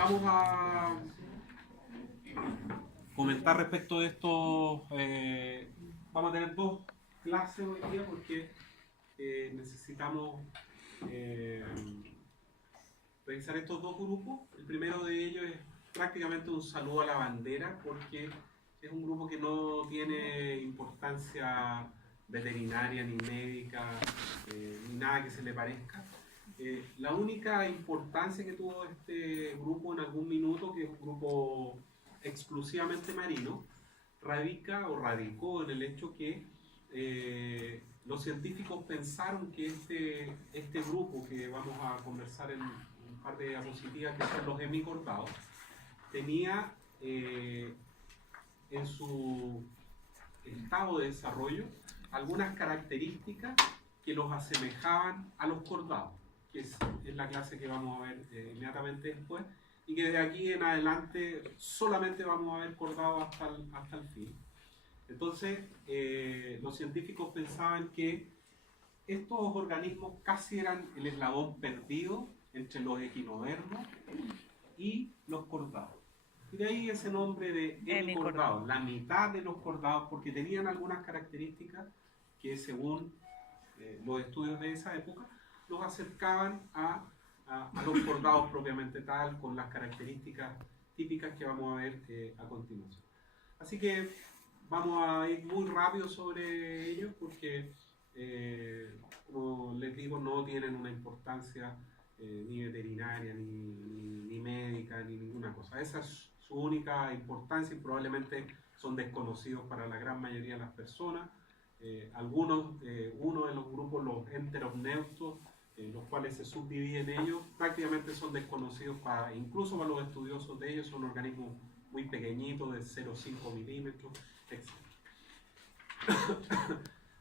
Vamos a comentar respecto de esto. Vamos a tener dos clases hoy día porque necesitamos revisar estos dos grupos. El primero de ellos es prácticamente un saludo a la bandera porque es un grupo que no tiene importancia veterinaria ni médica ni nada que se le parezca. La única importancia que tuvo este grupo en algún minuto, que es un grupo exclusivamente marino, radicó en el hecho que los científicos pensaron que este grupo que vamos a conversar en un par de diapositivas, que son los hemicordados, tenía en su estado de desarrollo algunas características que los asemejaban a los cordados, que es la clase que vamos a ver inmediatamente después, y que de aquí en adelante solamente vamos a ver cordados hasta el fin. Entonces, los científicos pensaban que estos organismos casi eran el eslabón perdido entre los equinodermos y los cordados. Y de ahí ese nombre de hemicordado, la mitad de los cordados, porque tenían algunas características que según los estudios de esa época los acercaban a los cordados propiamente tal, con las características típicas que vamos a ver a continuación. Así que vamos a ir muy rápido sobre ellos porque, como les digo, no tienen una importancia ni veterinaria, ni médica, ni ninguna cosa. Esa es su única importancia y probablemente son desconocidos para la gran mayoría de las personas. Uno de los grupos, los enteropneutos, los cuales se subdividen ellos, prácticamente son desconocidos incluso para los estudiosos de ellos. Son organismos muy pequeñitos, de 0,5 milímetros, etc.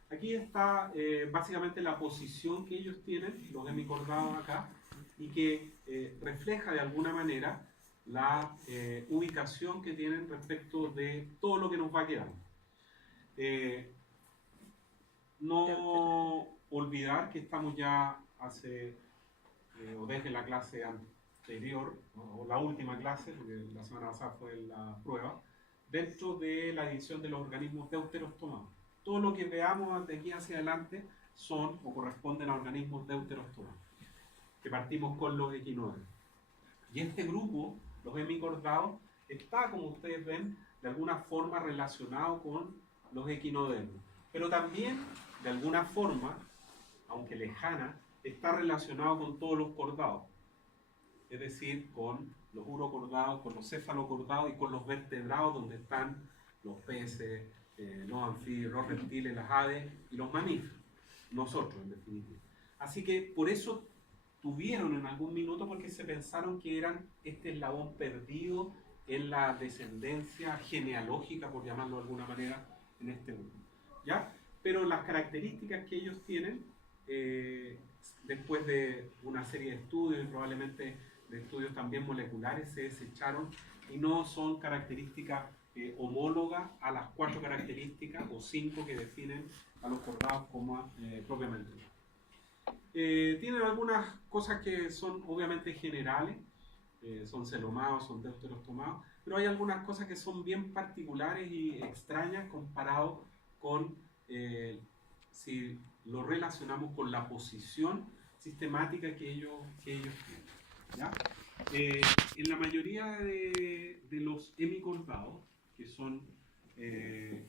Aquí está básicamente la posición que ellos tienen, los hemicordados acá, y que refleja de alguna manera la ubicación que tienen respecto de todo lo que nos va quedando. No olvidar que estamos ya o desde la clase anterior, o la última clase, porque la semana pasada fue la prueba, dentro de la división de los organismos deuterostomados. Todo lo que veamos de aquí hacia adelante son o corresponden a organismos deuterostomados, que partimos con los equinodermos. Y este grupo, los hemicordados, está, como ustedes ven, de alguna forma relacionado con los equinodermos. Pero también, de alguna forma, aunque lejana, está relacionado con todos los cordados. Es decir, con los urocordados, con los cefalocordados y con los vertebrados, donde están los peces, los anfibios, los reptiles, las aves y los mamíferos. Nosotros, en definitiva. Así que por eso tuvieron en algún minuto, porque se pensaron que eran este eslabón perdido en la descendencia genealógica, por llamarlo de alguna manera, en este grupo. ¿Ya? Pero las características que ellos tienen, después de una serie de estudios y probablemente de estudios también moleculares, se desecharon y no son características homólogas a las 4 características o 5 que definen a los cordados como propiamente. Tienen algunas cosas que son obviamente generales, son celomados, son deuterostomados, pero hay algunas cosas que son bien particulares y extrañas comparado con si lo relacionamos con la posición sistemática que ellos tienen. ¿Ya? En la mayoría de los hemicordados, que son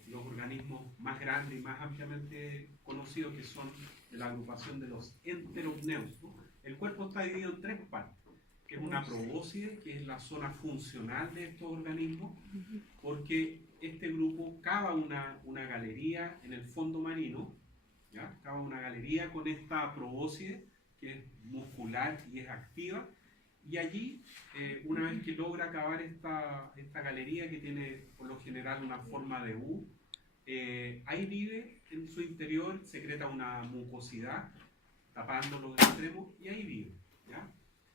los organismos más grandes y más ampliamente conocidos, que son de la agrupación de los enteropneutos, el cuerpo está dividido en 3 partes, que es una probóscide, que es la zona funcional de estos organismos, porque este grupo cava una galería en el fondo marino, ¿ya? Cava una galería con esta probóscide, que es muscular y es activa, y allí, una vez que logra cavar esta galería, que tiene por lo general una forma de U, ahí vive en su interior, secreta una mucosidad tapando los extremos y ahí vive, ¿ya?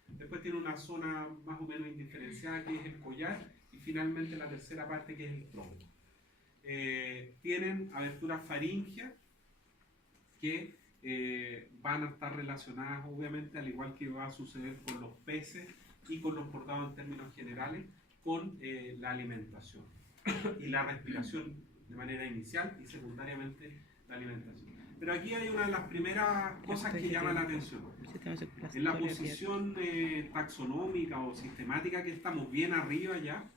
Después tiene una zona más o menos indiferenciada, que es el collar, y finalmente la tercera parte, que es el tronco. Tienen aberturas faríngeas que van a estar relacionadas, obviamente, al igual que va a suceder con los peces y con los cordados en términos generales, con la alimentación y la respiración de manera inicial y secundariamente la alimentación. Pero aquí hay una de las primeras cosas que llama la atención. En la posición taxonómica o sistemática que estamos bien arriba ya,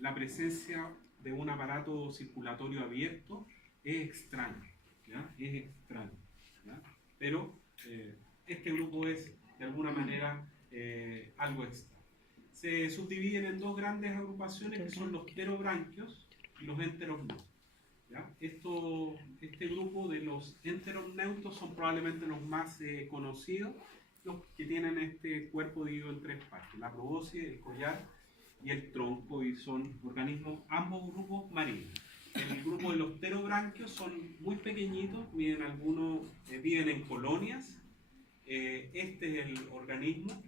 la presencia de un aparato circulatorio abierto es extraña, ¿ya? Es extraño, ¿ya? Pero este grupo es de alguna manera algo extra. Se subdividen en dos grandes agrupaciones que son los pterobranquios y los enterocneutos. ¿Ya? Este grupo de los enterocneutos son probablemente los más conocidos, los que tienen este cuerpo dividido en tres partes: la probóscide, el collar y el tronco, y son organismos, ambos grupos marinos. El grupo de los pterobranquios son muy pequeñitos, viven en colonias. Este es el organismo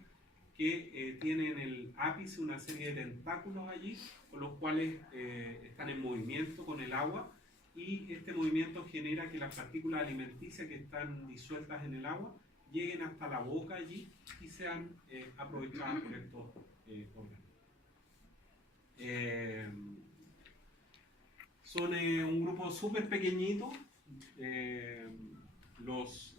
que tiene en el ápice una serie de tentáculos allí, con los cuales están en movimiento con el agua, y este movimiento genera que las partículas alimenticias que están disueltas en el agua lleguen hasta la boca allí y sean aprovechadas por estos organismos. Son un grupo súper pequeñito. Los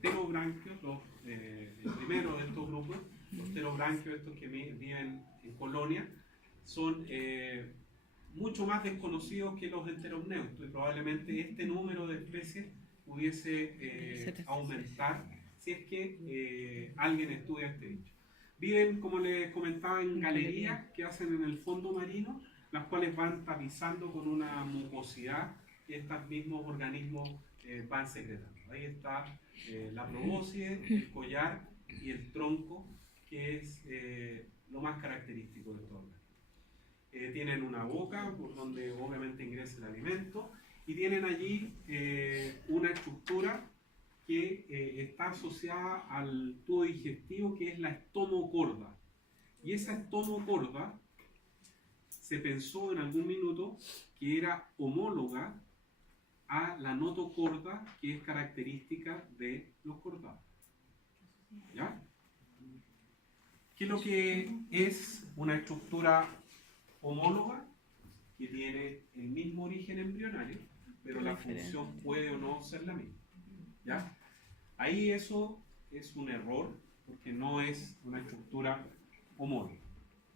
pterobranquios, el primero de estos grupos, los pterobranquios, estos que viven en colonia, son mucho más desconocidos que los enterocneutos, y probablemente este número de especies pudiese aumentar si es que alguien estudia este bicho. Viven, como les comentaba, en galerías que hacen en el fondo marino, las cuales van tapizando con una mucosidad que estos mismos organismos van secretando. Ahí está la probóscide, el collar y el tronco, que es lo más característico de estos organismos. Tienen una boca por donde obviamente ingresa el alimento, y tienen allí una estructura que está asociada al tubo digestivo, que es la estomocorda. Y esa estomocorda se pensó en algún minuto que era homóloga a la notocorda, que es característica de los cordados. ¿Ya? ¿Qué es lo que es una estructura homóloga? Que tiene el mismo origen embrionario, pero la función puede o no ser la misma. ¿Ya? Ahí eso es un error, porque no es una estructura homóloga.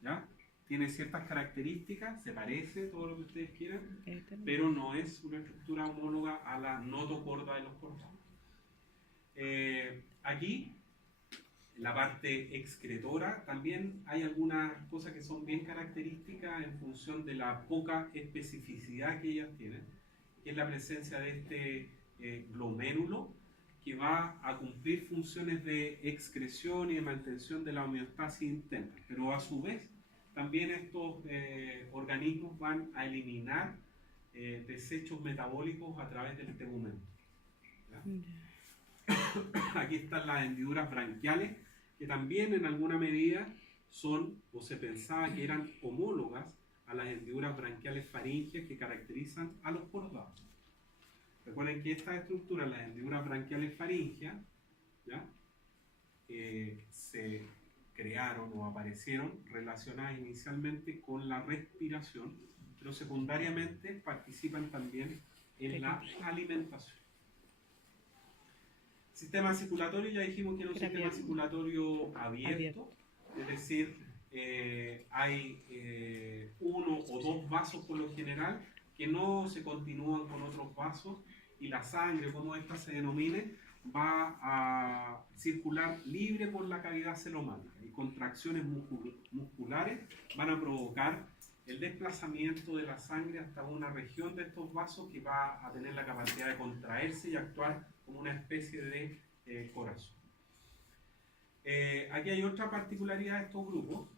¿Ya? Tiene ciertas características, se parece, todo lo que ustedes quieran, pero no es una estructura homóloga a la notocorda de los cordados. Aquí, en la parte excretora, también hay algunas cosas que son bien características en función de la poca especificidad que ellas tienen, que es la presencia de este glomérulo, que va a cumplir funciones de excreción y de mantención de la homeostasis interna, pero a su vez también estos organismos van a eliminar desechos metabólicos a través del tegumento. Aquí están las hendiduras branquiales, que también en alguna medida son, o se pensaba que eran homólogas a las hendiduras branquiales faríngeas que caracterizan a los cordados. Recuerden que estas estructuras, las hendiduras branquiales faríngeas, ¿ya? Se crearon o aparecieron relacionadas inicialmente con la respiración, pero secundariamente participan también en la alimentación. Sistema circulatorio, ya dijimos que era un sistema circulatorio abierto, es decir, hay uno o dos vasos por lo general que no se continúan con otros vasos, y la sangre, como esta se denomine, va a circular libre por la cavidad celomática, y contracciones musculares van a provocar el desplazamiento de la sangre hasta una región de estos vasos que va a tener la capacidad de contraerse y actuar como una especie de corazón. Aquí hay otra particularidad de estos grupos,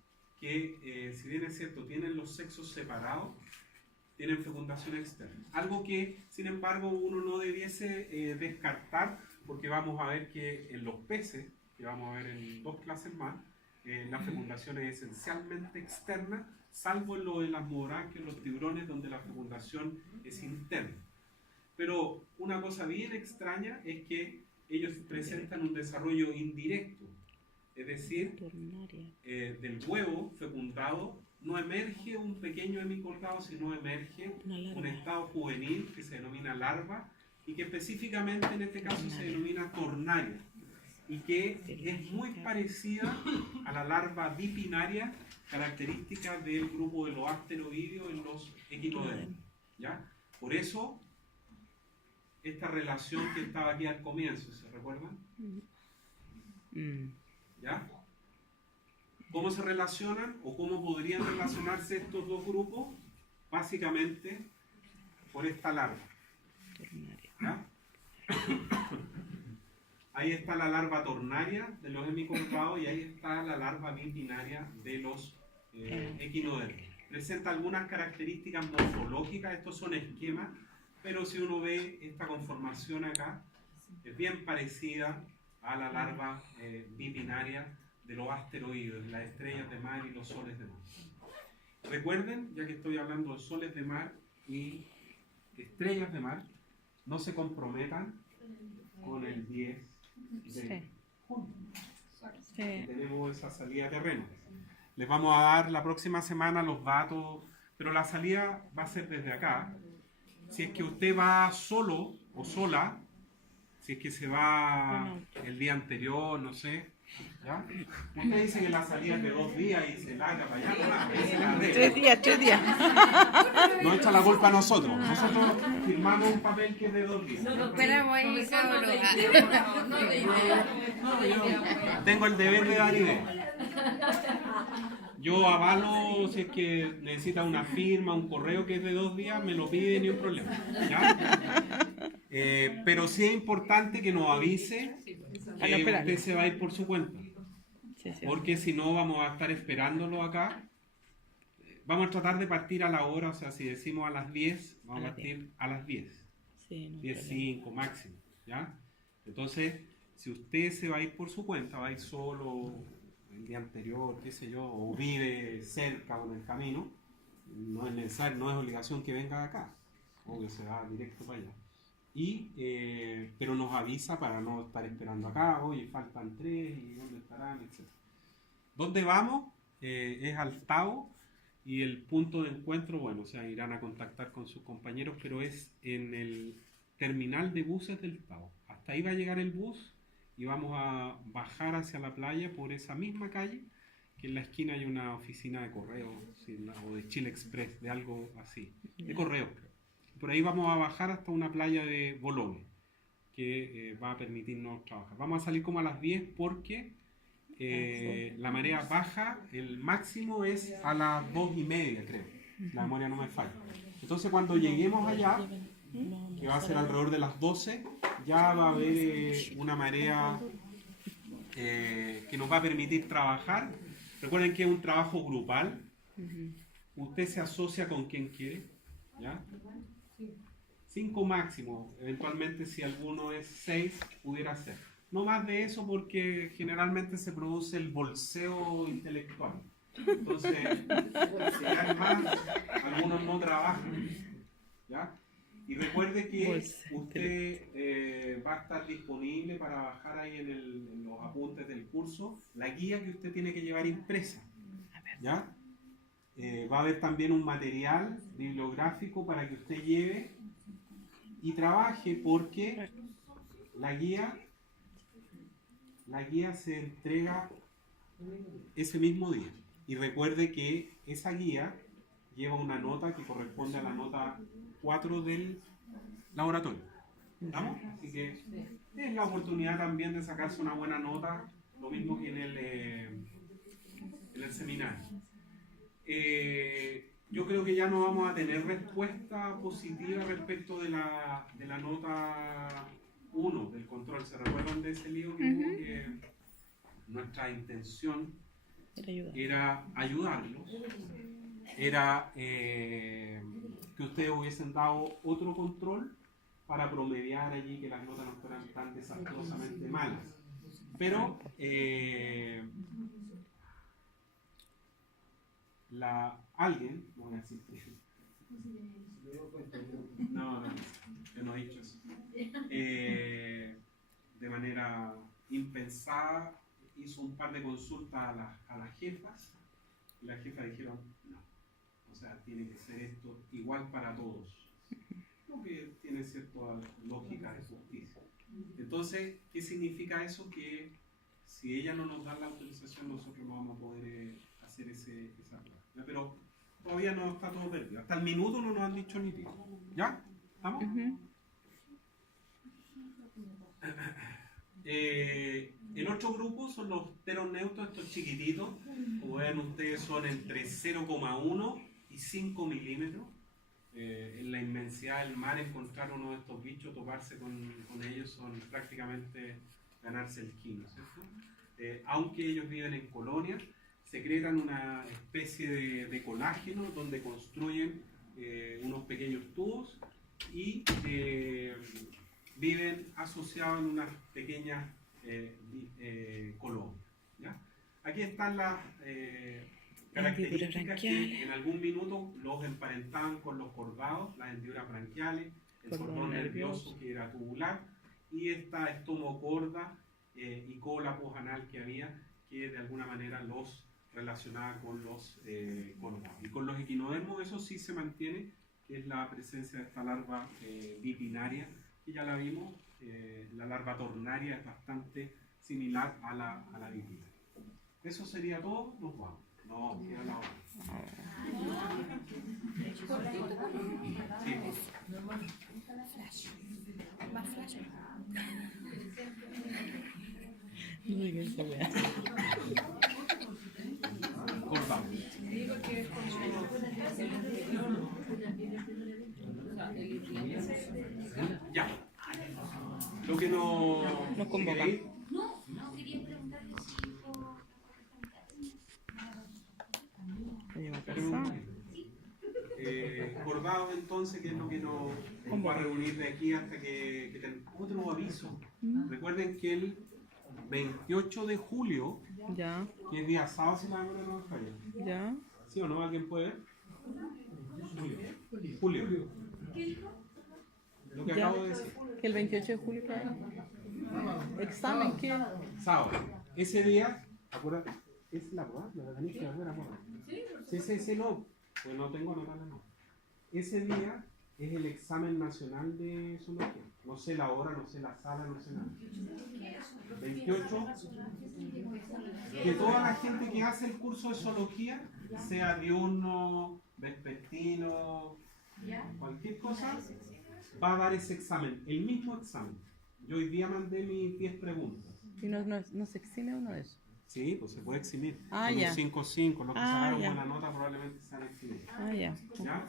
que si bien es cierto, tienen los sexos separados, tienen fecundación externa. Algo que, sin embargo, uno no debiese descartar, porque vamos a ver que en los peces, que vamos a ver en dos clases más, la fecundación es esencialmente externa, salvo en lo de las elasmobranquios, los tiburones, donde la fecundación es interna. Pero una cosa bien extraña es que ellos presentan un desarrollo indirecto Es decir, del huevo fecundado no emerge un pequeño hemicortado, sino emerge un estado juvenil que se denomina larva y que específicamente en este caso se denomina tornaria y que es muy parecida a la larva bipinaria característica del grupo de los asteroideos en los equinodermos, ¿ya? Por eso esta relación que estaba aquí al comienzo, ¿se recuerdan? ¿Ya? ¿Cómo se relacionan o cómo podrían relacionarse estos dos grupos? Básicamente por esta larva. ¿Ya? Ahí está la larva tornaria de los hemicortados y ahí está la larva bipinaria de los equinodermos. Presenta algunas características morfológicas, estos son esquemas, pero si uno ve esta conformación acá, es bien parecida a la larva bipinaria de los asteroides, las estrellas de mar y los soles de mar. Recuerden, ya que estoy hablando de soles de mar y estrellas de mar, no se comprometan con el 10 de junio. Tenemos esa salida a terreno. Les vamos a dar la próxima semana los datos, pero la salida va a ser desde acá. Si es que usted va solo o sola, si es que se va el día anterior, no sé, ¿ya? Usted dice que la salida es de 2 días y se larga para allá, ¿no? 3 días. No echa la culpa a nosotros. Nosotros firmamos un papel que es de 2 días. Esperamos ahí, Tengo el deber de dar idea. Yo avalo, si es que necesita una firma, un correo que es de 2 días, me lo pide, ni un problema, ¿ya? Pero sí es importante que nos avise que usted se va a ir por su cuenta. Porque si no vamos a estar esperándolo acá. Vamos a tratar de partir a la hora, o sea, si decimos a las 10, vamos a partir a las 10. 10:05 máximo, ¿ya? Entonces, si usted se va a ir por su cuenta, va a ir solo el día anterior, qué sé yo, o vive cerca o en el camino, no es necesario, no es obligación que venga acá, o que se va directo para allá. Pero nos avisa para no estar esperando acá, oye, faltan 3 y dónde estarán, etc. ¿Dónde vamos? Es al Tao y el punto de encuentro, bueno, o sea, irán a contactar con sus compañeros, pero es en el terminal de buses del Tao. Hasta ahí va a llegar el bus y vamos a bajar hacia la playa por esa misma calle, que en la esquina hay una oficina de correo, o de Chile Express, de algo así, de correo. Por ahí vamos a bajar hasta una playa de Bolones, que va a permitirnos trabajar. Vamos a salir como a las 10 porque la marea baja, el máximo es a las 2:30, creo. La memoria no me falla. Entonces cuando lleguemos allá, que va a ser alrededor de las 12, ya va a haber una marea que nos va a permitir trabajar. Recuerden que es un trabajo grupal. Usted se asocia con quien quiere, ¿ya? 5 máximo, eventualmente si alguno es 6, pudiera ser. No más de eso porque generalmente se produce el bolseo intelectual. Entonces, si hay más, algunos no trabajan, ¿ya? Y recuerde que usted va a estar disponible para bajar ahí en los apuntes del curso la guía que usted tiene que llevar impresa, ¿ya? Va a haber también un material bibliográfico para que usted lleve y trabaje, porque la guía se entrega ese mismo día. Y recuerde que esa guía lleva una nota que corresponde a la nota 4 del laboratorio. ¿Estamos? Así que es la oportunidad también de sacarse una buena nota, lo mismo que en el seminario. Yo creo que ya no vamos a tener respuesta positiva respecto de la nota 1 del control. ¿Se recuerdan de ese libro que hubo? Que nuestra intención era ayudarlos, era que ustedes hubiesen dado otro control para promediar allí que las notas no fueran tan desastrosamente malas. Pero alguien, no voy a decir no, yo no he dicho eso, de manera impensada, hizo un par de consultas a las jefas y las jefas dijeron, no, o sea, tiene que ser esto igual para todos. Creo que tiene cierta lógica de justicia. Entonces, ¿qué significa eso? Que si ella no nos da la autorización, nosotros no vamos a poder hacer esa prueba. ¿Ya? Pero todavía no está todo perdido. Hasta el minuto no nos han dicho ni pico. ¿Ya? ¿Estamos? El otro grupo son los pteroneutros, estos chiquititos. Como ven ustedes, son entre 0,1 y 5 milímetros. En la inmensidad del mar encontrar uno de estos bichos, toparse con ellos, son prácticamente ganarse el kilo, ¿cierto? Aunque ellos viven en colonias, secretan una especie de colágeno donde construyen unos pequeños tubos y viven asociados en unas pequeñas colonias. ¿Ya? Aquí están las características que en algún minuto los emparentaban con los cordados, las hendiduras branquiales, el cordón nervioso que era tubular, y esta estomocorda y cola posanal que había, que de alguna manera los relacionaba con los cordados. Y con los equinodermos eso sí se mantiene, que es la presencia de esta larva bipinaria, que ya la vimos. La larva tornaria es bastante similar a la bipinaria. Eso sería todo, nos vamos. No, queda la hora. Sí. Más flash. Cortamos. Ya. Lo que nos convoca. No, quería preguntarle si Acordados entonces, que es lo que nos va a reunir de aquí hasta que otro aviso. Recuerden que el 28 de julio, Ya, que es día sábado, si la memoria no me falla. ya. ¿Sí o no? ¿Alguien puede ver? Julio. Lo que Ya. acabo de decir. Que el 28 de julio, ¿qué hay? Examen, ¿qué? Sábado. Ese día, acuérdate, es la prueba, la tenéis que volver a poner. Sí, no, pues no tengo anotada, no. Ese día es el examen nacional de zoología. No sé la hora, no sé la sala, no sé nada. 28. Que toda la gente que hace el curso de zoología, sea diurno, vespertino, cualquier cosa, va a dar ese examen, el mismo examen. Yo hoy día mandé mis 10 preguntas. ¿Y no se exime uno de esos? Sí, pues se puede eximir. Ah, Con ya. un 5-5, los que Ah, sacaron ya. buena nota probablemente se han eximido. Ah, ya. ¿Ya?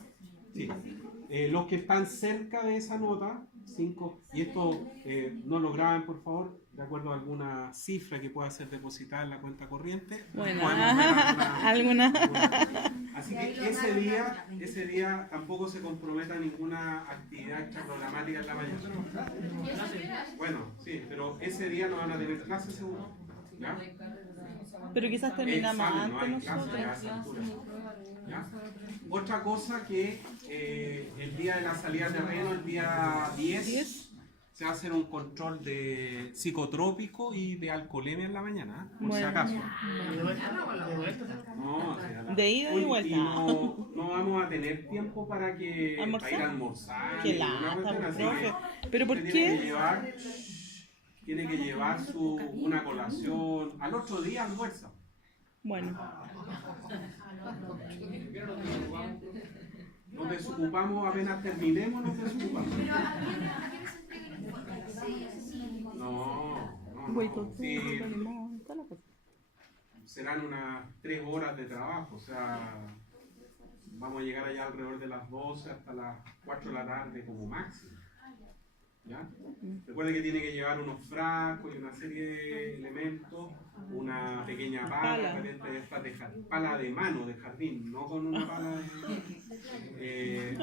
Sí. Los que están cerca de esa nota, 5, y esto no lo graben por favor, de acuerdo a alguna cifra que pueda ser depositada en la cuenta corriente. Bueno, podemos ver alguna. Así que ese día tampoco se comprometa ninguna actividad extraprogramática en la mañana. Bueno, sí, pero ese día no van a tener clase seguro. ¿Ya? Pero quizás terminamos Examen, no hay antes clase ya a nosotros. esa altura. ¿Ya? Otra cosa que el día de la salida de terreno, el día 10, se va a hacer un control de psicotrópico y de alcoholemia en la mañana, por si Bueno. acaso. No, De ida y Oye, vuelta. y no vamos a tener tiempo para ir a almorzar. Qué ninguna lata, cuestión así profe. que ¿Pero por usted qué? Tiene que llevar una colación. Al otro día almuerza. Bueno, Nos desocupamos apenas terminemos, nos desocupamos. Pero ¿a qué se entrega el informe? Sí. No. hueito, Sí, limón, toda la cosa. serán unas 3 horas de trabajo, o sea, vamos a llegar allá alrededor de las 12 hasta las 4 de la tarde como máximo. ¿Ya? Recuerde que tiene que llevar unos frascos y una serie de elementos, una pequeña pala, pala de mano de jardín, no con una pala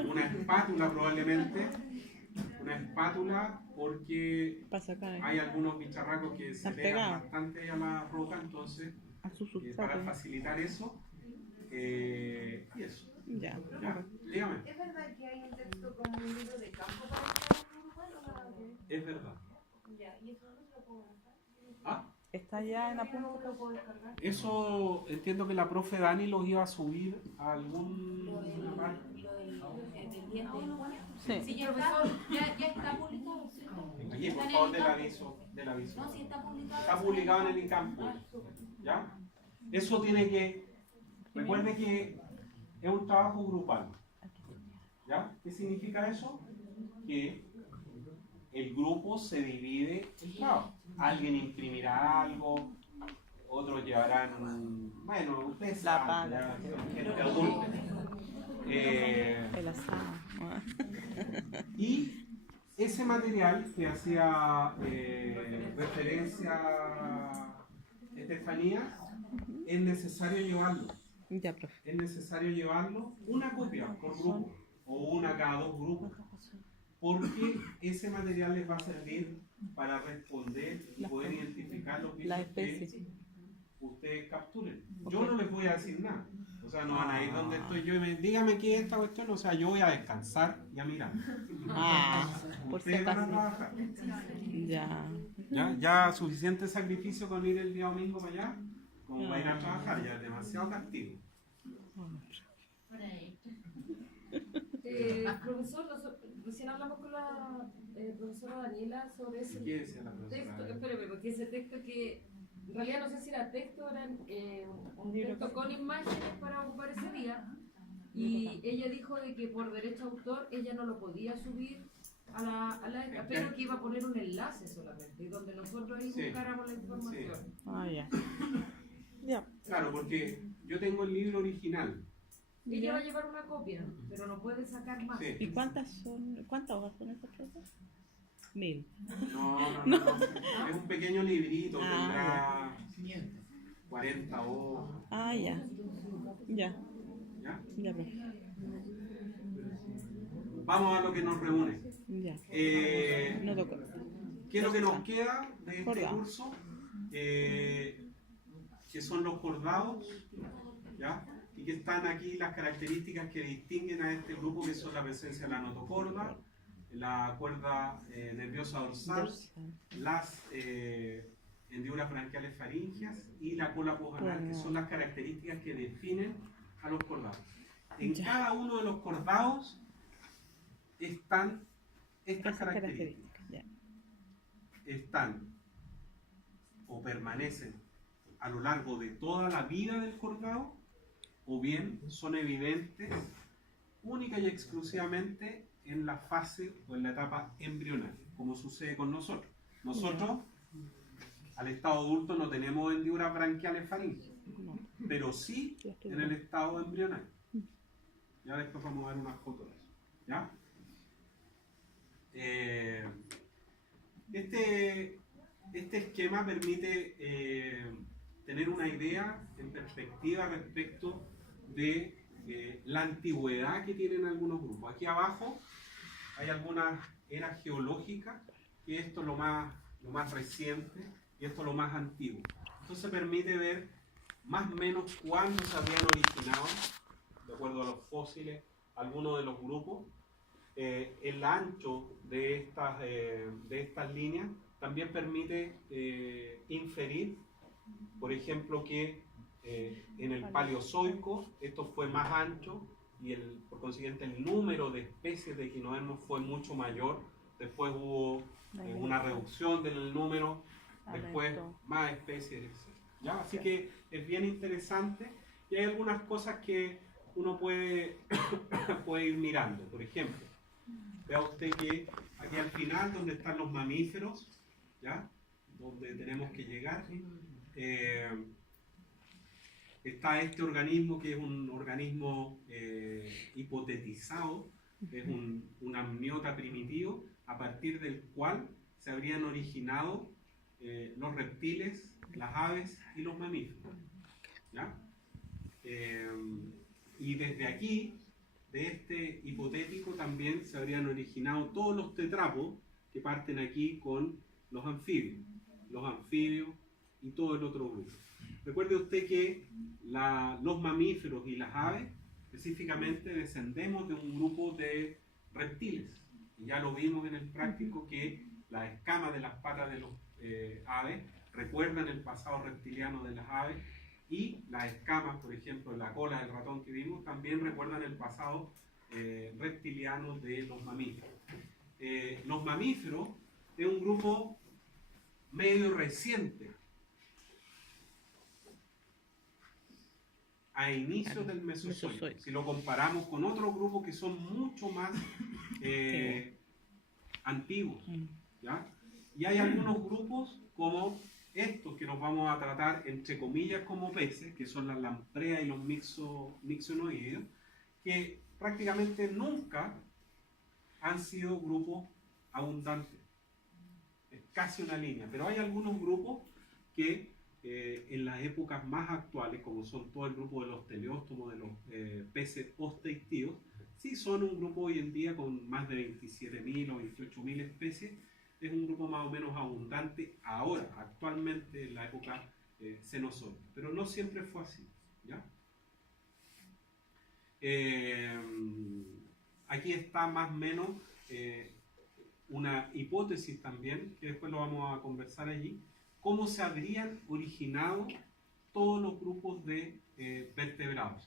una espátula probablemente, una espátula porque Para sacar hay algunos bicharracos que se Están pegan pegados. bastante a la roca, entonces a su para sustrato. facilitar eso, y eso. Ya. ¿Ya? Dígame. ¿Es verdad que hay un texto como un libro de campo para el Uruguay? Es verdad. Ya, ¿y eso no se lo puedo bajar? ¿Ah? ¿Está ya en la punta? Eso entiendo que la profe Dani los iba a subir a alguna parte. del 10 de junio. Sí. Sí, ya está publicado, ¿cierto? Aquí, por favor, del aviso. No, sí está publicado. Está publicado en el ICAMPO. ¿Ya? Eso tiene que... Recuerde que es un trabajo grupal. ¿Ya? ¿Qué significa eso? Que el grupo se divide en trabajo. Alguien imprimirá algo, otros llevarán, bueno, ustedes La saben, pala. ya son gente adulta. El asado. Y ese material que hacía referencia Estefanía, es necesario llevarlo. Ya, profe. Es necesario llevarlo una copia por grupo o una cada dos grupos, porque ese material les va a servir para responder y poder identificar los La bichos que especie. ustedes capturen. Yo no les voy a decir nada. O sea, no van a ir donde estoy yo y dígame qué es esta cuestión. O sea, yo voy a descansar y a mirar. Por si Ustedes van a acaso. trabajar. Ya. Ya suficiente sacrificio con ir el día domingo para allá, como para ir a trabajar, ya es demasiado castigo. Profesor, recién hablamos con la profesora Daniela sobre ese ¿Qué decía la texto, profesora? espérame, porque ese texto que en realidad no sé si era texto o era un texto con imágenes para ocupar ese día, y ella dijo de que por derecho de autor ella no lo podía subir a la pero que iba a poner un enlace solamente, y donde nosotros ahí Sí. buscáramos la información. Ya. Ya. Claro, porque yo tengo el libro original. Ella va a llevar una copia, pero no puede sacar más. Sí. ¿Y cuántas hojas son esas, profe? 1000. No. Es un pequeño librito, Ah, tendrá 40 hojas. Ya. Ya. ¿Ya? Ya, profe. Vamos a lo que nos reúne. Ya. No toco. ¿Qué es lo que nos queda de este Cordado. curso? Que son los cordados, ¿ya? Y que están aquí las características que distinguen a este grupo, que son la presencia de la notocorda, la cuerda nerviosa dorsal, las hendiduras branquiales faringias y la cola posganal, que son las características que definen a los cordados. En Ya. cada uno de los cordados están estas Esas características. Ya. Están o permanecen a lo largo de toda la vida del cordado, o bien son evidentes única y exclusivamente en la fase o en la etapa embrional, como sucede con nosotros. Nosotros, al estado adulto, no tenemos hendiduras branquiales faringias, No. pero sí en el estado embrional. Ya después vamos a ver unas fotos de eso. ¿Ya? Este esquema permite tener una idea en perspectiva respecto de la antigüedad que tienen algunos grupos. Aquí abajo hay algunas eras geológicas, que esto es lo más reciente y esto es lo más antiguo. Entonces permite ver más o menos cuándo se habían originado, de acuerdo a los fósiles, algunos de los grupos. El ancho de estas líneas también permite inferir, por ejemplo, que en el Paleozoico esto fue más ancho y por consiguiente el número de especies de equinodermos fue mucho mayor. Después hubo una reducción del número, después más especies, etc. ¿Ya? Así que es bien interesante y hay algunas cosas que uno puede ir mirando. Por ejemplo, vea usted que aquí al final, donde están los mamíferos, ¿ya? Donde tenemos que llegar, está este organismo que es un organismo hipotetizado, es un amniota primitivo, a partir del cual se habrían originado los reptiles, las aves y los mamíferos. ¿Ya? Y desde aquí, de este hipotético, también se habrían originado todos los tetrápodos que parten aquí con los anfibios y todo el otro grupo. Recuerde usted que los mamíferos y las aves específicamente descendemos de un grupo de reptiles. Y ya lo vimos en el práctico que las escamas de las patas de los aves recuerdan el pasado reptiliano de las aves, y las escamas, por ejemplo, en la cola del ratón que vimos, también recuerdan el pasado reptiliano de los mamíferos. Los mamíferos es un grupo medio reciente, a inicios del Mesozoico. Si lo comparamos con otros grupos que son mucho más antiguos, ¿ya? Y hay algunos grupos como estos que nos vamos a tratar entre comillas como peces, que son las lampreas y los mixonoideos, que prácticamente nunca han sido grupos abundantes. Es casi una línea, pero hay algunos grupos que en las épocas más actuales, como son todo el grupo de los teleóstomos, de los peces osteictídeos, sí son un grupo hoy en día con más de 27.000 o 28.000 especies. Es un grupo más o menos abundante ahora, actualmente en la época cenozoica, pero no siempre fue así, ¿ya? Aquí está más o menos una hipótesis también, que después lo vamos a conversar allí, cómo se habrían originado todos los grupos de vertebrados.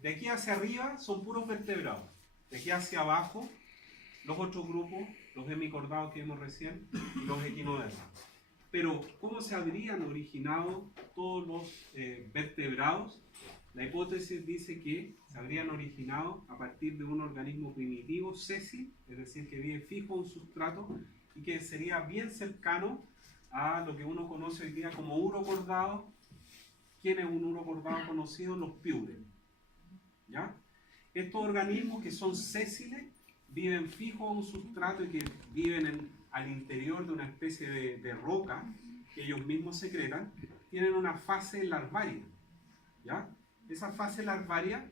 De aquí hacia arriba son puros vertebrados, de aquí hacia abajo los otros grupos, los hemicordados que vimos recién, y los equinodermos. Pero, ¿cómo se habrían originado todos los vertebrados? La hipótesis dice que se habrían originado a partir de un organismo primitivo sésil, es decir, que vive fijo en un sustrato y que sería bien cercano a lo que uno conoce hoy día como urocordado. ¿Quién es un urocordado conocido? Los piures, ¿ya? Estos organismos que son sésiles viven fijos en un sustrato y que viven al interior de una especie de roca que ellos mismos secretan, tienen una fase larvaria, ¿ya? Esa fase larvaria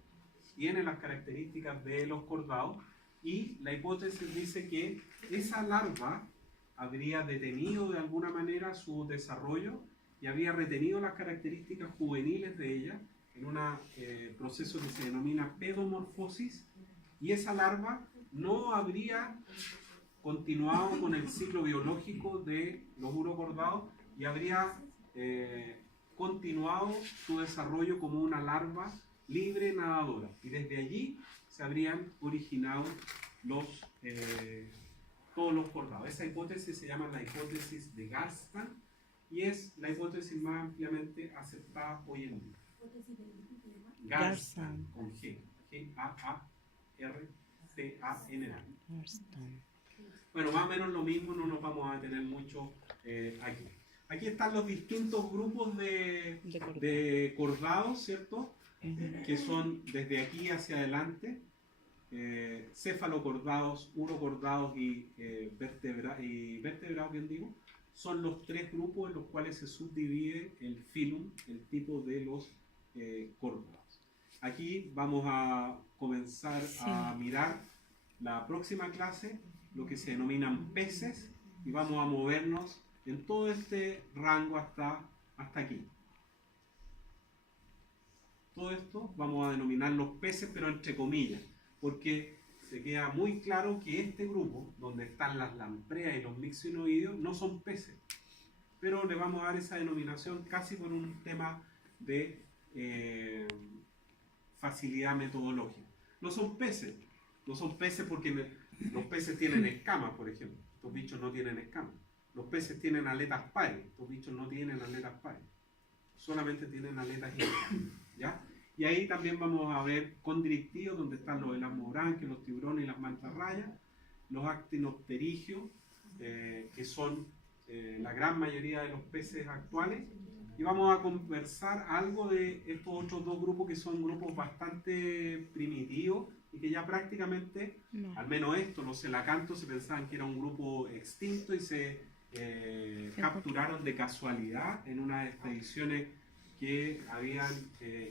tiene las características de los cordados y la hipótesis dice que esa larva habría detenido de alguna manera su desarrollo y habría retenido las características juveniles de ella en un proceso que se denomina pedomorfosis, y esa larva no habría continuado con el ciclo biológico de los urocordados y habría continuado su desarrollo como una larva libre nadadora, y desde allí se habrían originado todos los cordados. Esa hipótesis se llama la hipótesis de Garstan y es la hipótesis más ampliamente aceptada hoy en día. Garstan, con G, G-A-A-R-C-A-N-A. Bueno, más o menos lo mismo, no nos vamos a detener mucho aquí. Aquí están los distintos grupos de cordados, ¿cierto? Que son desde aquí hacia adelante, cefalocordados, urocordados y vertebrados, bien digo, son los tres grupos en los cuales se subdivide el filum, el tipo de los cordados. Aquí vamos a comenzar a mirar la próxima clase, lo que se denominan peces, y vamos a movernos en todo este rango hasta aquí. Todo esto vamos a denominar los peces, pero entre comillas, porque se queda muy claro que este grupo, donde están las lampreas y los mixonoideos, no son peces, pero le vamos a dar esa denominación casi por un tema de facilidad metodológica. No son peces porque los peces tienen escamas, por ejemplo. Estos bichos no tienen escamas. Los peces tienen aletas pares. Estos bichos no tienen aletas pares. Solamente tienen aletas íntimas, ¿ya? Y ahí también vamos a ver condrictidos, donde están los elasmobranquios, los tiburones y las mantarrayas, los actinopterigios, que son la gran mayoría de los peces actuales. Y vamos a conversar algo de estos otros dos grupos que son grupos bastante primitivos y que ya prácticamente, al menos estos, los celacantos, se pensaban que era un grupo extinto y se capturaron de casualidad en unas expediciones que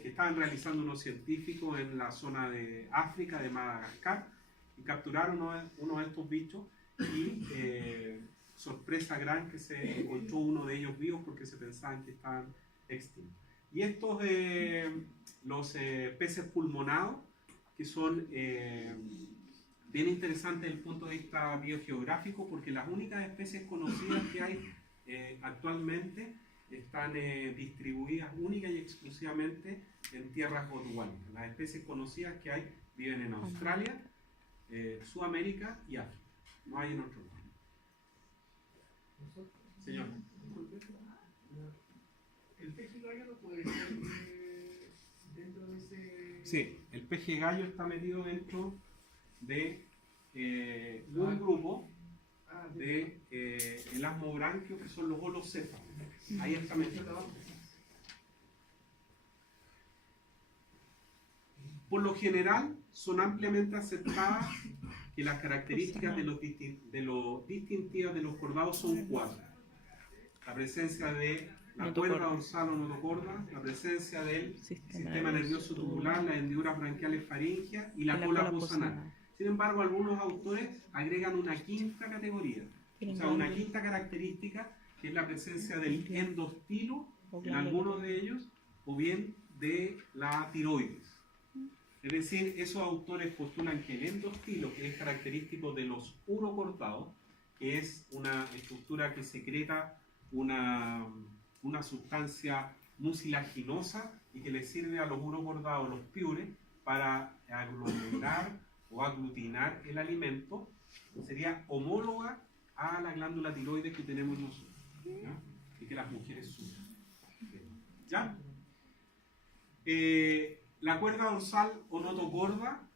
estaban realizando unos científicos en la zona de África, de Madagascar, y capturaron uno de estos bichos y sorpresa gran que se encontró uno de ellos vivos porque se pensaban que estaban extintos. Y estos, los peces pulmonados, que son bien interesantes desde el punto de vista biogeográfico, porque las únicas especies conocidas que hay actualmente están distribuidas única y exclusivamente en tierras otuánicas. Las especies conocidas que hay viven en Australia, Sudamérica y África. No hay en otro lugar. Señor. ¿El peje gallo no puede estar dentro de ese...? Sí, el peje gallo está metido dentro de un grupo de elasmobranquios que son los holocéfalos. Ahí está metido. Por lo general, son ampliamente aceptadas que las características de lo distintivas de los cordados son 4. La presencia de la cuerda dorsal o notocorda, la presencia del sistema nervioso tubular, las hendiduras branquiales faringias y la cola posanal. Sin embargo, algunos autores agregan una quinta categoría, o sea, una quinta característica, que es la presencia del endostilo en algunos de ellos, o bien de la tiroides. Es decir, esos autores postulan que el endostilo, que es característico de los urocordados, que es una estructura que secreta una sustancia mucilaginosa y que le sirve a los urocordados, los piures, para aglomerar o aglutinar el alimento, sería homóloga a la glándula tiroides que tenemos nosotros, ¿ya? Y que las mujeres sufren. ¿Ya? La cuerda dorsal o notocorda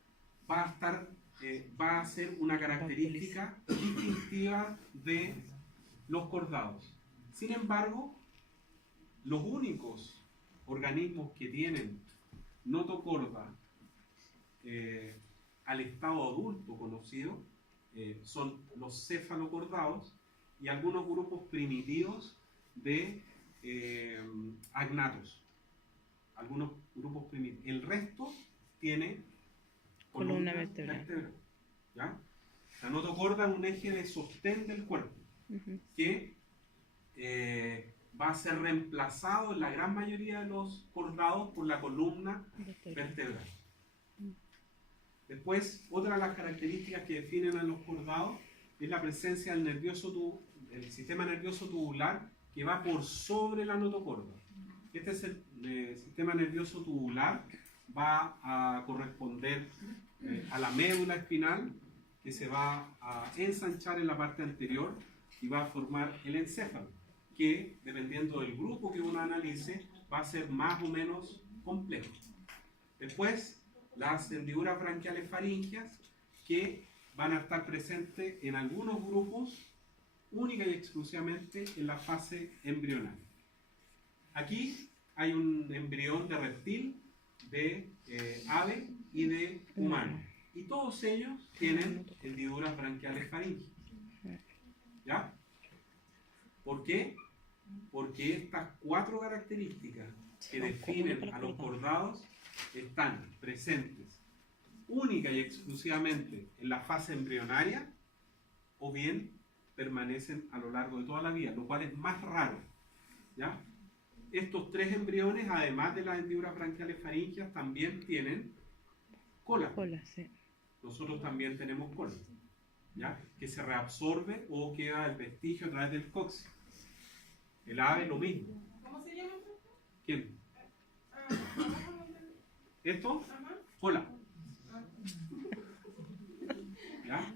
va a ser una característica distintiva de los cordados. Sin embargo, los únicos organismos que tienen notocorda al estado adulto conocido son los cefalocordados y algunos grupos primitivos de agnatos. Algunos grupos primitivos. El resto tiene columna vertebral. ¿Ya? La notocorda es un eje de sostén del cuerpo que va a ser reemplazado en la gran mayoría de los cordados por la columna vertebral. Después, otra de las características que definen a los cordados es la presencia del sistema nervioso tubular que va por sobre la notocorda. Este es el sistema nervioso tubular, va a corresponder a la médula espinal, que se va a ensanchar en la parte anterior y va a formar el encéfalo, que dependiendo del grupo que uno analice, va a ser más o menos complejo. Después, las hendiduras branquiales faringias, que van a estar presentes en algunos grupos, única y exclusivamente en la fase embrional. Aquí hay un embrión de reptil, de ave y de humano. Y todos ellos tienen hendiduras branquiales faringias. ¿Ya? ¿Por qué? Porque estas 4 características que definen a los cordados están presentes única y exclusivamente en la fase embrionaria o bien permanecen a lo largo de toda la vida, lo cual es más raro. ¿Ya? Estos 3 embriones, además de las hendiduras branquiales faringias, también tienen cola. Sí. Nosotros también tenemos cola, ¿ya? Que se reabsorbe o queda el vestigio a través del coxis. El ave lo mismo. ¿Cómo se llama? ¿Quién? ¿Esto? Cola. ¿Ya?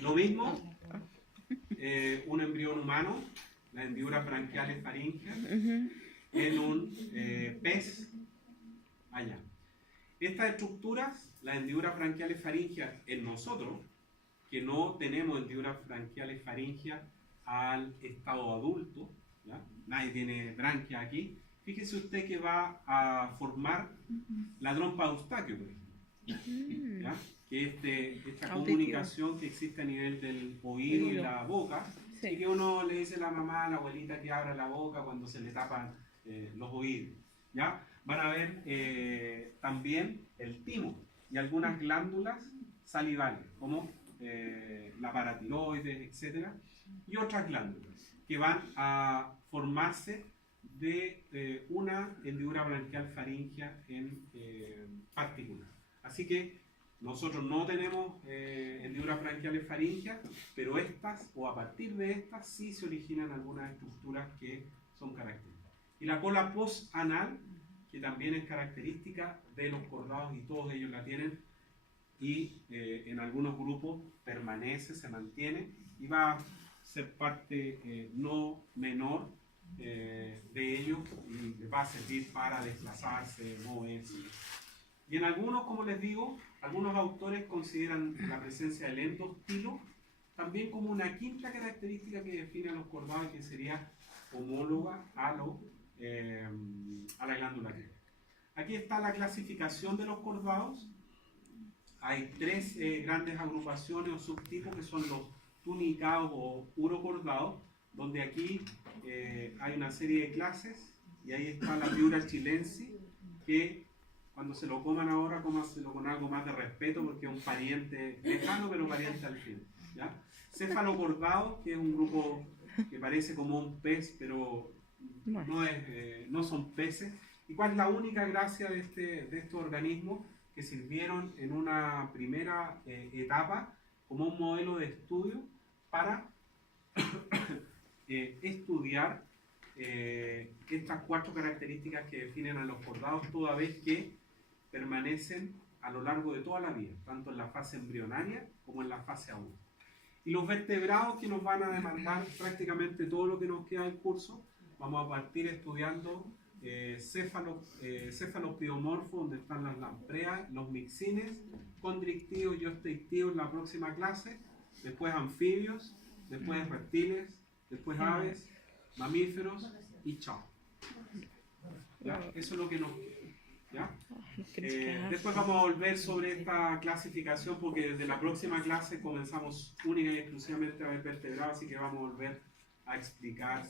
Lo mismo, un embrión humano, las hendiduras branquiales faringias, en un pez allá. Estas estructuras, las hendiduras branquiales faringias en nosotros, que no tenemos hendiduras branquiales faringias al estado adulto, ¿ya? Nadie tiene branquia aquí. Fíjese usted que va a formar la trompa de Eustaquio, por ejemplo, ¿ya? Que es esta comunicación que existe a nivel del oído y la boca, y que uno le dice a la mamá, a la abuelita que abra la boca cuando se le tapan los oídos, ¿ya? Van a ver también el timo y algunas glándulas salivales, como la paratiroides, etc., y otras glándulas que van a formarse de una hendidura branquial faringia en particular. Así que Nosotros no tenemos hendiduras branquiales faríngeas, pero estas, o a partir de estas, sí se originan algunas estructuras que son características. Y la cola post-anal, que también es característica de los cordados, y todos ellos la tienen, y en algunos grupos permanece, se mantiene, y va a ser parte no menor de ellos, y va a servir para desplazarse, moverse. Y en algunos, como les digo, algunos autores consideran la presencia del endostilo también como una quinta característica que define a los cordados, que sería homóloga a la glándula tiroides. Aquí está la clasificación de los cordados. Hay tres grandes agrupaciones o subtipos, que son los tunicados o urocordados, donde aquí hay una serie de clases, y ahí está la Piura chilensis, que cuando se lo coman ahora, cómanselo con algo más de respeto, porque es un pariente lejano, pero pariente al fin, ¿ya? Cefalocordados, que es un grupo que parece como un pez, pero no son peces. ¿Y cuál es la única gracia de estos organismos? Que sirvieron en una primera etapa como un modelo de estudio para estudiar estas cuatro características que definen a los cordados, toda vez que permanecen a lo largo de toda la vida, tanto en la fase embrionaria como en la fase adulta. Y los vertebrados, que nos van a demandar prácticamente todo lo que nos queda del curso, vamos a partir estudiando cefalopidomorfos, donde están las lampreas, los mixines, condrictidos y osteictidos en la próxima clase, después anfibios, después reptiles, después aves, mamíferos y chao. ¿Ya? Eso es lo que nos queda. ¿Ya? Después vamos a volver sobre esta clasificación, porque desde la próxima clase comenzamos única y exclusivamente a ver vertebrados, así que vamos a volver a explicar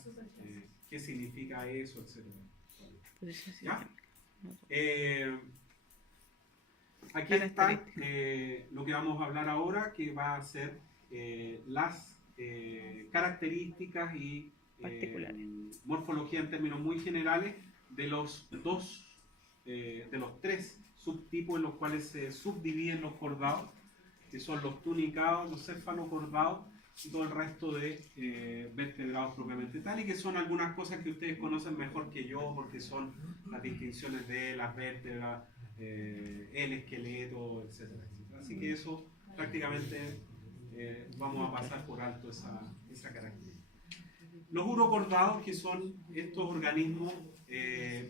qué significa eso, etc. ¿Ya? Aquí está lo que vamos a hablar ahora, que va a ser las características y morfología en términos muy generales de los tres subtipos en los cuales se subdividen los cordados, que son los tunicados, los cefalocordados y todo el resto de vertebrados propiamente tal, y que son algunas cosas que ustedes conocen mejor que yo, porque son las distinciones de las vértebras, el esqueleto, etc. Así que eso prácticamente vamos a pasar por alto esa característica. Los urocordados, que son estos organismos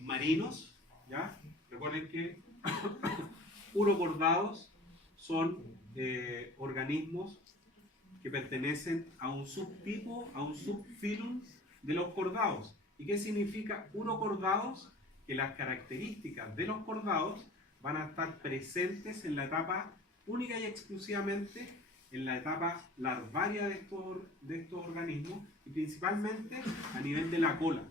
marinos, ¿ya? Recuerden que urocordados son organismos que pertenecen a un subtipo, a un subfilum de los cordados. ¿Y qué significa urocordados? Que las características de los cordados van a estar presentes en la etapa única y exclusivamente en la etapa larvaria de estos organismos, y principalmente a nivel de la cola.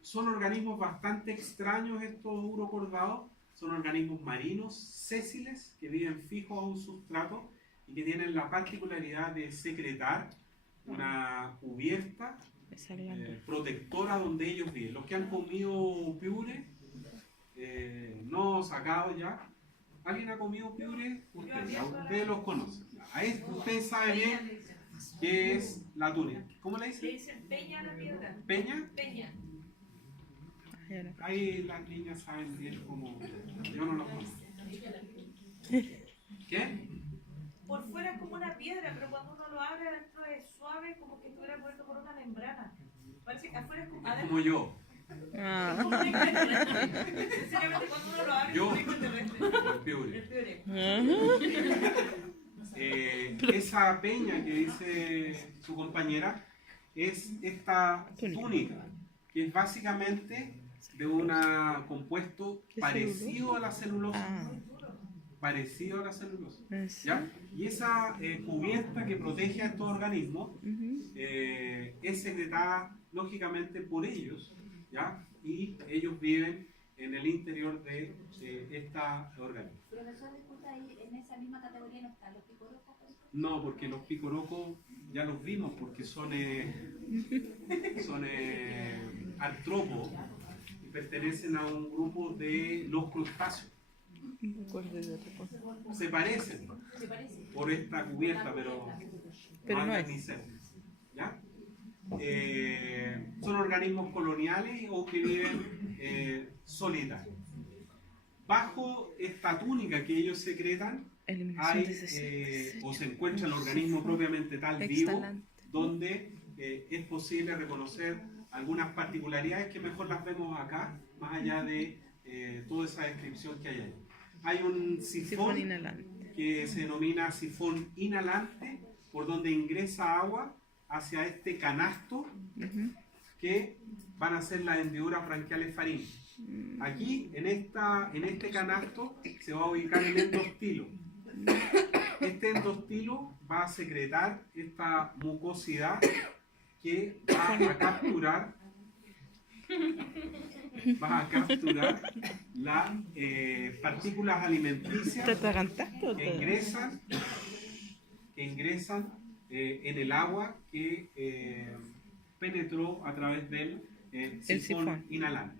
Son organismos bastante extraños estos urocordados. Son organismos marinos, sésiles, que viven fijos a un sustrato y que tienen la particularidad de secretar una cubierta protectora donde ellos viven. Los que han comido piure, no sacado ya. ¿Alguien ha comido piure? Ustedes los conocen. Ustedes saben bien qué es la túnica. ¿Cómo le dicen? Le dicen peña a la piedra. ¿Peña? Peña. Ahí las niñas saben bien cómo. Yo no lo conozco. ¿Qué? Por fuera es como una piedra, pero cuando uno lo abre adentro es suave, como que estuviera cubierto por una membrana. Parece que afuera es como. Como yo. Es como un extraterrestre. Sinceramente, cuando uno lo abre es como un extraterrestre. El piure. Esa peña que dice su compañera es esta túnica, que es básicamente de un compuesto parecido a la celulosa. Parecido a la celulosa. ¿Ya? Y esa cubierta que protege a estos organismos es secretada lógicamente por ellos, ¿ya? Y ellos viven en el interior de esta organismo. Profesor, disculpa, ahí en esa misma categoría no están los picorocos. No, porque los picorocos ya los vimos, porque son artrópodos. pertenecen a un grupo de los crustáceos. Me acuerdo de otra cosa. Se parecen por esta cubierta, pero No andan es. ni cerca, ¿ya? Son organismos coloniales o que viven solitarios. Bajo esta túnica que ellos secretan, Eliminación hay de desechos. o se encuentra el organismo propiamente tal vivo, Exhalante. donde es posible reconocer algunas particularidades que mejor las vemos acá, más allá de toda esa descripción que hay ahí. Hay un Sifón sifón inhalante. que se denomina sifón inhalante, por donde ingresa agua hacia este canasto que van a ser las hendiduras branquiales faríngeas. Aquí, en este canasto, se va a ubicar el endostilo. Este endostilo va a secretar esta mucosidad que va a capturar las partículas alimenticias ¿Te atragantaste o que te- ingresan en el agua que penetró a través del sifón sifón. inhalante.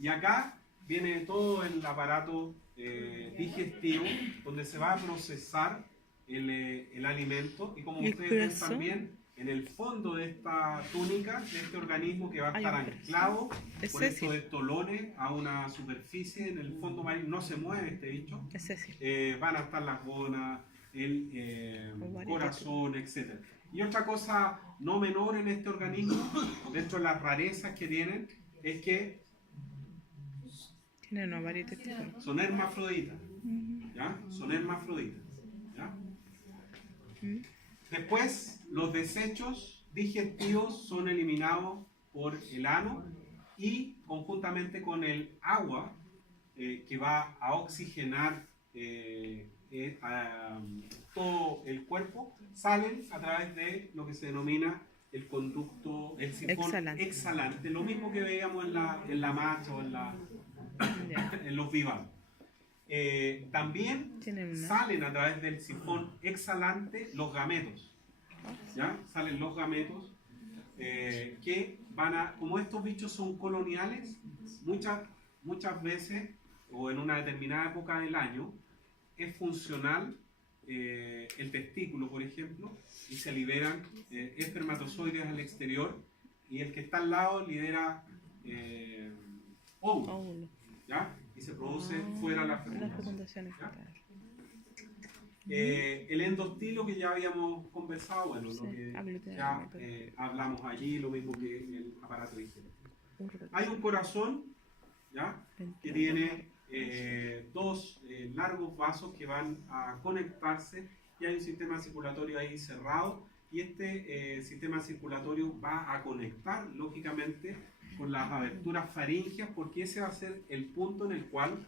Y acá viene todo el aparato digestivo donde se va a procesar el alimento y como ¿Y el ustedes ven corazón? también en el fondo de esta túnica, de este organismo que va a Hay estar un corazón. anclado Es por estos Cecil. estolones a una superficie en el fondo marino, no se mueve este bicho. Es Cecil. Van a estar las gonas, el Ovario, corazón, etc. Y otra cosa no menor en este organismo, dentro de las rarezas que tienen, es que Tienen ovario y testículos. son hermafroditas. ¿Ya? Son hermafroditas. ¿Ya? Después, los desechos digestivos son eliminados por el ano y conjuntamente con el agua que va a oxigenar todo el cuerpo, salen a través de lo que se denomina el conducto, el sifón exhalante, lo mismo que veíamos en la macha o Ya. en los bivalvos. También Tienen una. salen a través del sifón exhalante los gametos. ¿Ya? Salen los gametos que van a, como estos bichos son coloniales, muchas veces o en una determinada época del año es funcional el testículo, por ejemplo, y se liberan espermatozoides al exterior y el que está al lado libera óvulos, Óvulo. ¿ya? Y se produce fuera la La fecundación. fecundación es ¿Ya? fatal. El endostilo que ya habíamos conversado, bueno, Sí, lo que aglutinante, ya pero- hablamos allí, lo mismo que el aparato digestivo. Urge. Hay un corazón, ¿ya? Que tiene dos largos vasos que van a conectarse y hay un sistema circulatorio ahí cerrado y este sistema circulatorio va a conectar lógicamente con las aberturas faringeas porque ese va a ser el punto en el cual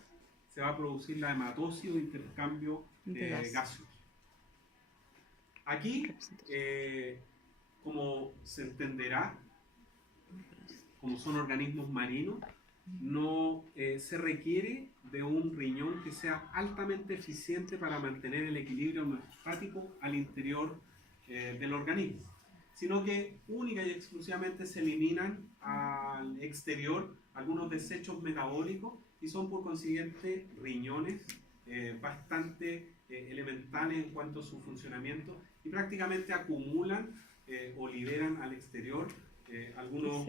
se va a producir la hematosis o intercambio De gas. gaseoso. Aquí, como se entenderá, como son organismos marinos, no se requiere de un riñón que sea altamente eficiente para mantener el equilibrio homeostático al interior del organismo, sino que única y exclusivamente se eliminan al exterior algunos desechos metabólicos y son por consiguiente riñones bastante elementales en cuanto a su funcionamiento y prácticamente acumulan o liberan al exterior algunos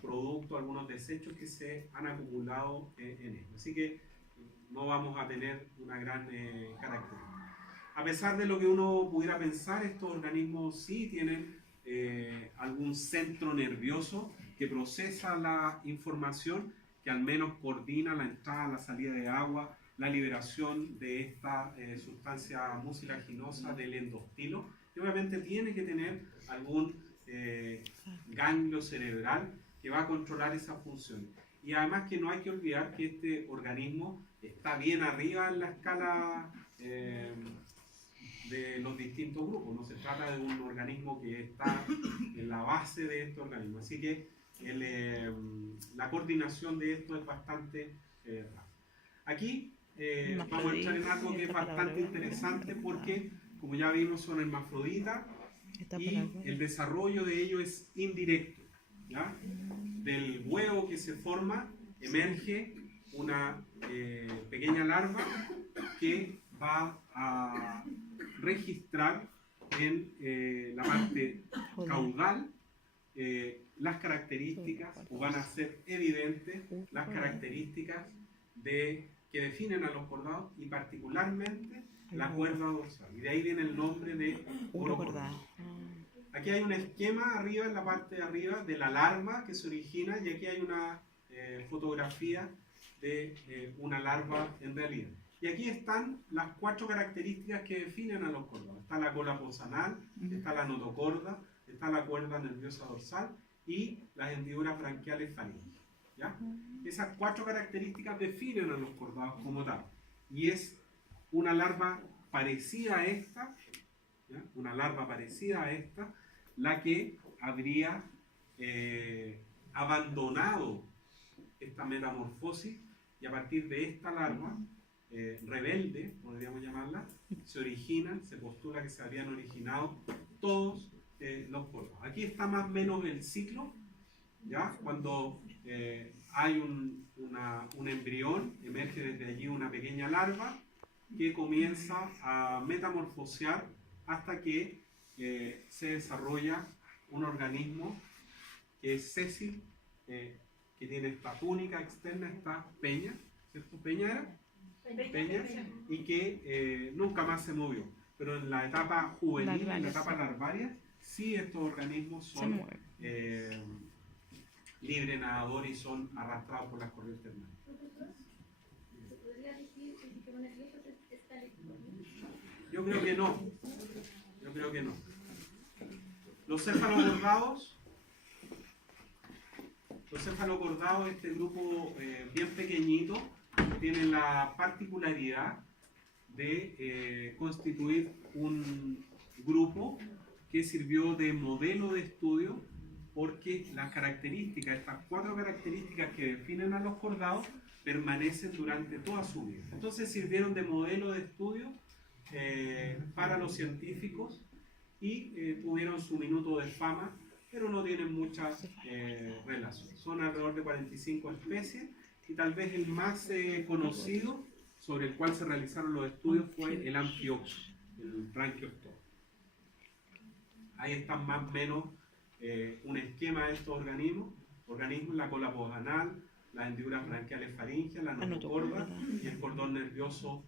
productos, algunos desechos que se han acumulado en él. Así que no vamos a tener una gran característica. A pesar de lo que uno pudiera pensar, estos organismos sí tienen algún centro nervioso que procesa la información, que al menos coordina la entrada, la salida de agua, la liberación de esta sustancia mucilaginosa del endostilo. Y obviamente tiene que tener algún ganglio cerebral que va a controlar esas funciones. Y además que no hay que olvidar que este organismo está bien arriba en la escala de los distintos grupos. No se trata de un organismo que está en la base de este organismo. Así que la coordinación de esto es bastante rápida. Aquí vamos a entrar en algo que es bastante interesante porque, como ya vimos, son hermafroditas Está por y algo. el desarrollo de ello es indirecto, ¿ya? Del huevo que se forma emerge una pequeña larva que va a registrar en la parte caudal las características, o van a ser evidentes las características que definen a los cordados, y particularmente la cuerda dorsal. Y de ahí viene el nombre de urocordado. Aquí hay un esquema arriba, en la parte de arriba, de la larva que se origina, y aquí hay una fotografía de una larva en realidad. Y aquí están las 4 características que definen a los cordados. Está la cola posanal, está la notocorda, está la cuerda nerviosa dorsal y las hendiduras branquiales faringes. ¿Ya? Esas 4 características definen a los cordados como tal. Y es una larva parecida a esta, ¿ya? Una larva parecida a esta, la que habría abandonado esta metamorfosis, y a partir de esta larva rebelde, podríamos llamarla, se postula que se habrían originado todos los cordados. Aquí está más o menos el ciclo, ¿ya? Cuando hay un embrión, emerge desde allí una pequeña larva que comienza a metamorfosear hasta que se desarrolla un organismo que es sésil, que tiene esta túnica externa, esta peña, ¿cierto? ¿Peña era? Peña, y que nunca más se movió. Pero en la etapa juvenil, en la etapa larvaria, sí estos organismos son libre nadadores y son arrastrados por las corrientes marinas. ¿Se podría decir que el sistema nervioso está electrónico? Yo creo que no. Yo creo que no. Los cefalocordados, este grupo bien pequeñito, tienen la particularidad de constituir un grupo que sirvió de modelo de estudio, porque las características, estas 4 características que definen a los cordados, permanecen durante toda su vida. Entonces sirvieron de modelo de estudio para los científicos y tuvieron su minuto de fama, pero no tienen mucha relación. Son alrededor de 45 especies, y tal vez el más conocido sobre el cual se realizaron los estudios fue el Amphioxus, el Branchioctopus. Ahí están más o menos un esquema de estos organismos, la cola posanal, las hendiduras branquiales faringias, la notocorda y el cordón nervioso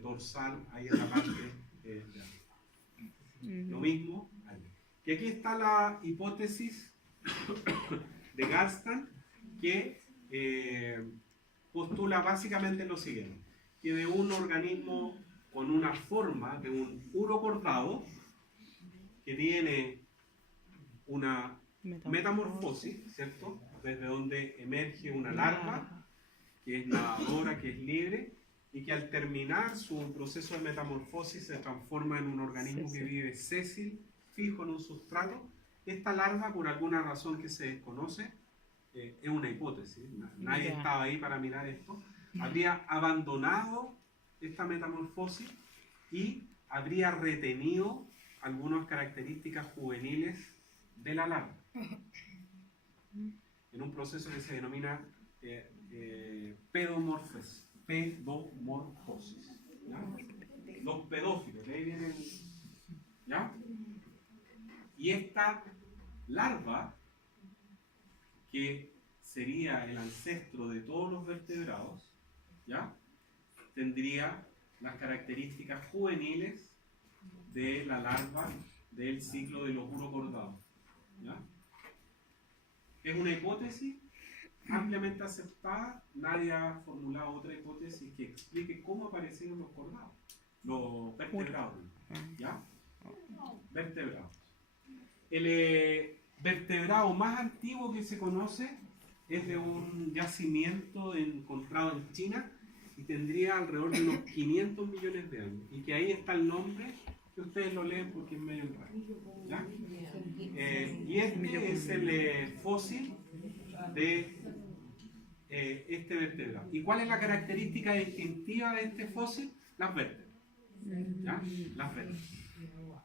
dorsal ahí en la parte de arriba. Lo mismo ahí. Y aquí está la hipótesis de Garstan, que postula básicamente lo siguiente: que de un organismo con una forma de un urocordado, que tiene una metamorfosis, ¿cierto? Desde donde emerge una larva, que es nadadora, que es libre, y que al terminar su proceso de metamorfosis se transforma en un organismo que vive sésil, fijo en un sustrato. Esta larva, por alguna razón que se desconoce, es una hipótesis, nadie estaba ahí para mirar esto, habría abandonado esta metamorfosis y habría retenido algunas características juveniles de la larva, en un proceso que se denomina pedomorfosis. ¿Ya? Los pedófilos, de ahí vienen, ¿ya? Y esta larva, que sería el ancestro de todos los vertebrados, ¿ya? Tendría las características juveniles de la larva del ciclo de los urocordados, ¿ya? Es una hipótesis ampliamente aceptada, nadie ha formulado otra hipótesis que explique cómo aparecieron los cordados, los vertebrados, ¿ya? Vertebrados. El vertebrado más antiguo que se conoce es de un yacimiento encontrado en China y tendría alrededor de unos 500 millones de años, y que ahí está el nombre, que ustedes lo leen porque es medio raro, ¿ya? Y este es el fósil de este vertebrado. ¿Y cuál es la característica distintiva de este fósil? Las vértebras, ¿ya? Las vértebras.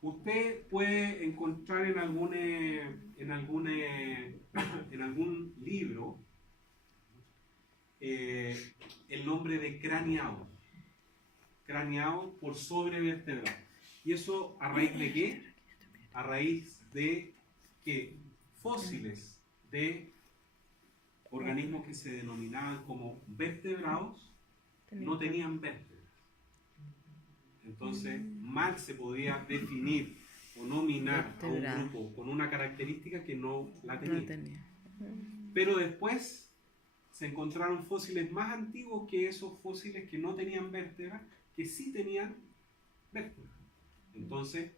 Usted puede encontrar en algún libro el nombre de craneado. Craneado por sobrevertebrado. ¿Y eso a raíz de qué? A raíz de que fósiles de organismos que se denominaban como vertebrados no tenían vértebras. Entonces, mal se podía definir o nominar a un grupo con una característica que no la tenía. Pero después se encontraron fósiles más antiguos que esos fósiles que no tenían vértebras, que sí tenían vértebras. Entonces,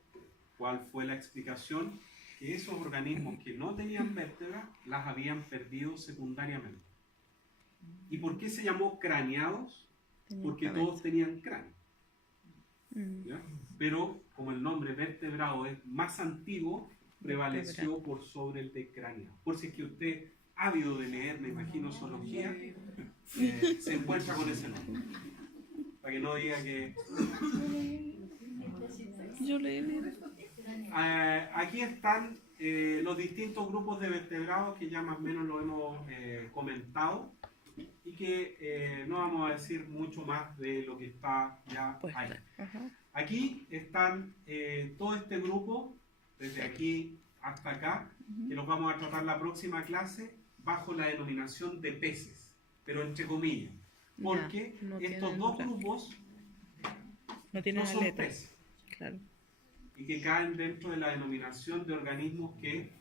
¿cuál fue la explicación? Que esos organismos que no tenían vértebras las habían perdido secundariamente. ¿Y por qué se llamó craneados? Porque todos tenían cráneo. ¿Ya? Pero como el nombre vertebrado es más antiguo, prevaleció por sobre el de craneado. Por si es que usted, ávido de leer, me imagino, zoología, se encuentra con ese nombre. Para que no diga que... Yo leí. Aquí están los distintos grupos de vertebrados que ya más o menos lo hemos comentado y que no vamos a decir mucho más de lo que está ya ahí. Aquí están todo este grupo, desde aquí hasta acá, que los vamos a tratar la próxima clase bajo la denominación de peces, pero entre comillas, porque estos dos grupos no son peces. Claro. Y que caen dentro de la denominación de organismos que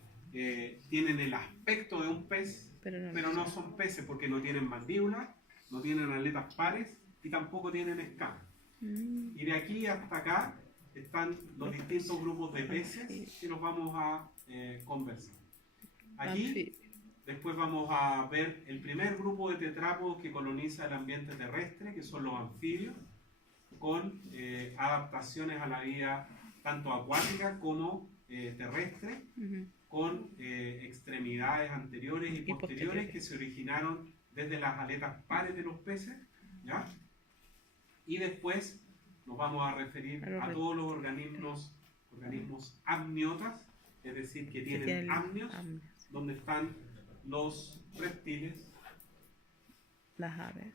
tienen el aspecto de un pez, pero no son peces porque no tienen mandíbula, no tienen aletas pares y tampoco tienen escamas. Y de aquí hasta acá están los distintos grupos de peces que los vamos a conversar. Aquí después vamos a ver el primer grupo de tetrápodos que coloniza el ambiente terrestre, que son los anfibios, con adaptaciones a la vida tanto acuática como terrestre, con extremidades anteriores y posteriores que se originaron desde las aletas pares de los peces, ¿ya? Y después nos vamos a referir a todos los organismos amniotas, es decir, que tienen amnios, donde están los reptiles, las aves,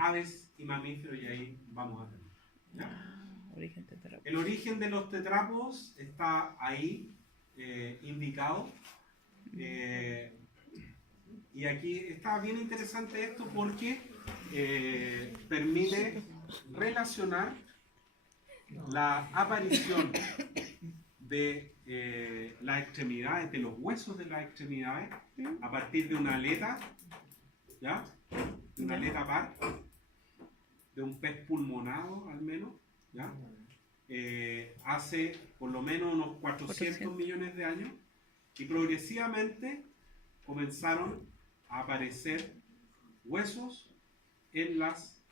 aves y mamíferos, y ahí vamos a tener, ¿ya? Origen tetrápodo. El origen de los tetrápodos está ahí indicado. Y aquí está bien interesante esto porque permite relacionar la aparición de las extremidades, de los huesos de las extremidades, a partir de una aleta, ¿ya? De una aleta par, de un pez pulmonado al menos, ¿ya? Hace por lo menos unos 400 millones de años, y progresivamente comenzaron a aparecer huesos en las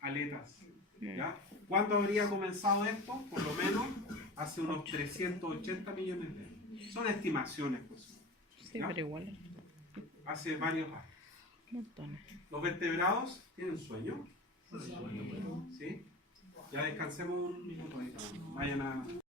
aletas, ¿ya? ¿Cuándo habría comenzado esto? Por lo menos hace unos 380 millones de años. Son estimaciones, pues. Sí, pero igual. Hace varios años. Montones. ¿Los vertebrados tienen sueño? ¿Sí? Ya descansemos un minuto ahí. Vayan a...